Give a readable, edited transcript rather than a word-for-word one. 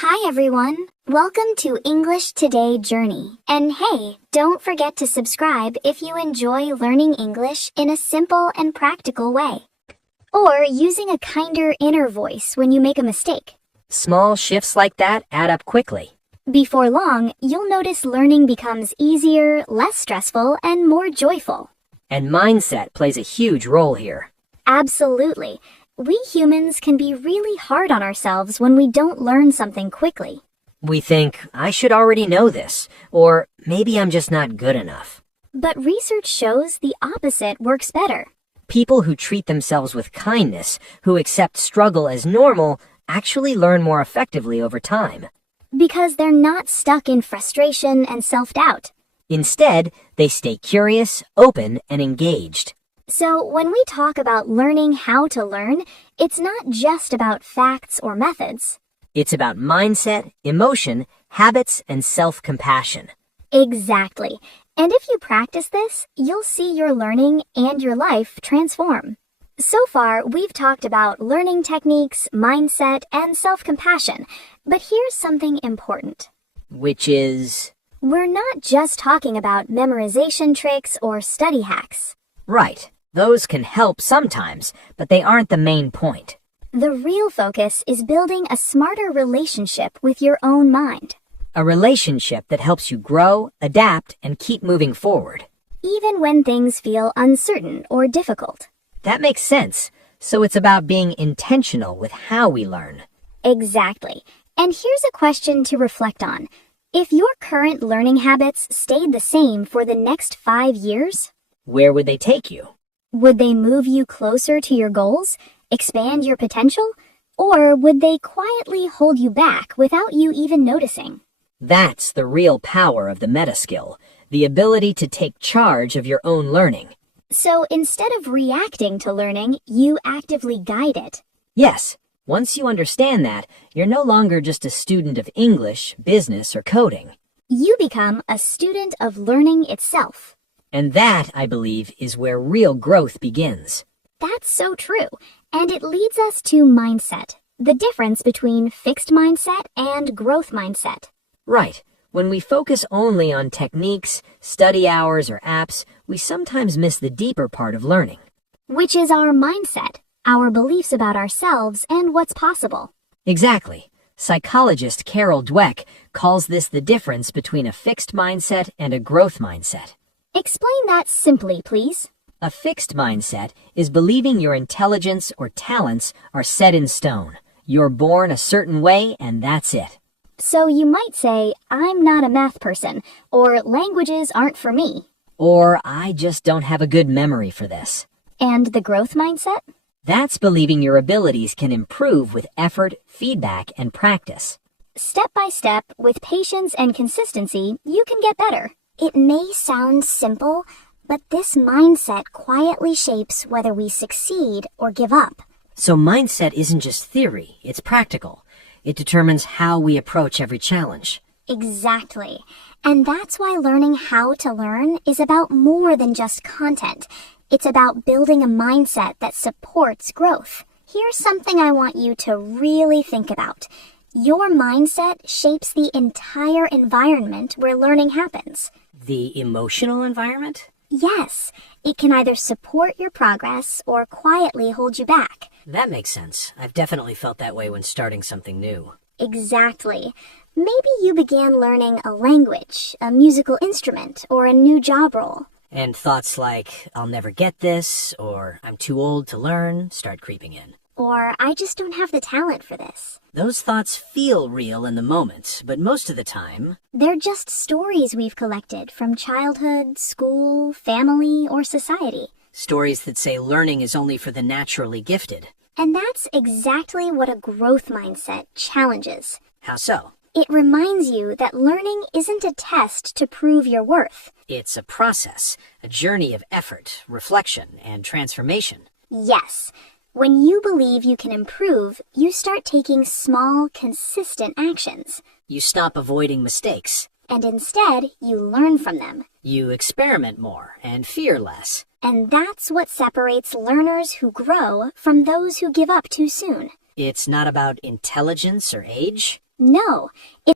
Hi everyone! Welcome to English Today Journey. And hey, don't forget to subscribe if you enjoy learning English in a simple and practical way. Or using a kinder inner voice when you make a mistake. Small shifts like that add up quickly. Before long, you'll notice learning becomes easier, less stressful, and more joyful. And mindset plays a huge role here. Absolutely. We humans can be really hard on ourselves when we don't learn something quickly. We think, I should already know this, or maybe I'm just not good enough. But research shows the opposite works better. People who treat themselves with kindness, who accept struggle as normal, actually learn more effectively over time. Because they're not stuck in frustration and self-doubt. Instead, they stay curious, open, and engaged. So when we talk about learning how to learn, it's not just about facts or methods. It's about mindset, emotion, habits, and self-compassion. Exactly. And if you practice this, you'll see your learning and your life transform. So far, we've talked about learning techniques, mindset, and self-compassion. But here's something important. Which is? We're not just talking about memorization tricks or study hacks. Right. Those can help sometimes, but they aren't the main point. The real focus is building a smarter relationship with your own mind. A relationship that helps you grow, adapt, and keep moving forward. Even when things feel uncertain or difficult. That makes sense. So it's about being intentional with how we learn. Exactly. And here's a question to reflect on. If your current learning habits stayed the same for the next 5 years, where would they take you? Would they move you closer to your goals, expand your potential, or would they quietly hold you back without you even noticing? That's the real power of the meta skill, the ability to take charge of your own learning. So instead of reacting to learning, you actively guide it. Yes, once you understand that, you're no longer just a student of English, business, or coding. You become a student of learning itself. And that, I believe, is where real growth begins. That's so true. And it leads us to mindset, the difference between fixed mindset and growth mindset. Right. When we focus only on techniques, study hours, or apps, we sometimes miss the deeper part of learning. Which is our mindset, our beliefs about ourselves and what's possible. Exactly. Psychologist Carol Dweck calls this the difference between a fixed mindset and a growth mindset. Explain that simply, please. A fixed mindset is believing your intelligence or talents are set in stone. You're born a certain way and that's it. So you might say, I'm not a math person, or languages aren't for me. Or I just don't have a good memory for this. And the growth mindset? That's believing your abilities can improve with effort, feedback, and practice. Step by step, with patience and consistency, you can get better. It may sound simple, but this mindset quietly shapes whether we succeed or give up. So mindset isn't just theory, it's practical. It determines how we approach every challenge. Exactly. And that's why learning how to learn is about more than just content. It's about building a mindset that supports growth. Here's something I want you to really think about. Your mindset shapes the entire environment where learning happens. The emotional environment? Yes, it can either support your progress or quietly hold you back. That makes sense. I've definitely felt that way when starting something new. Exactly. Maybe you began learning a language, a musical instrument, or a new job role. And thoughts like, I'll never get this, or I'm too old to learn, start creeping in. Or, I just don't have the talent for this. Those thoughts feel real in the moment, but most of the time, they're just stories we've collected from childhood, school, family, or society. Stories that say learning is only for the naturally gifted. And that's exactly what a growth mindset challenges. How so? It reminds you that learning isn't a test to prove your worth. It's a process, a journey of effort, reflection, and transformation. Yes. When you believe you can improve, you start taking small, consistent actions. You stop avoiding mistakes. And instead, you learn from them. You experiment more and fear less. And that's what separates learners who grow from those who give up too soon. It's not about intelligence or age. No, it's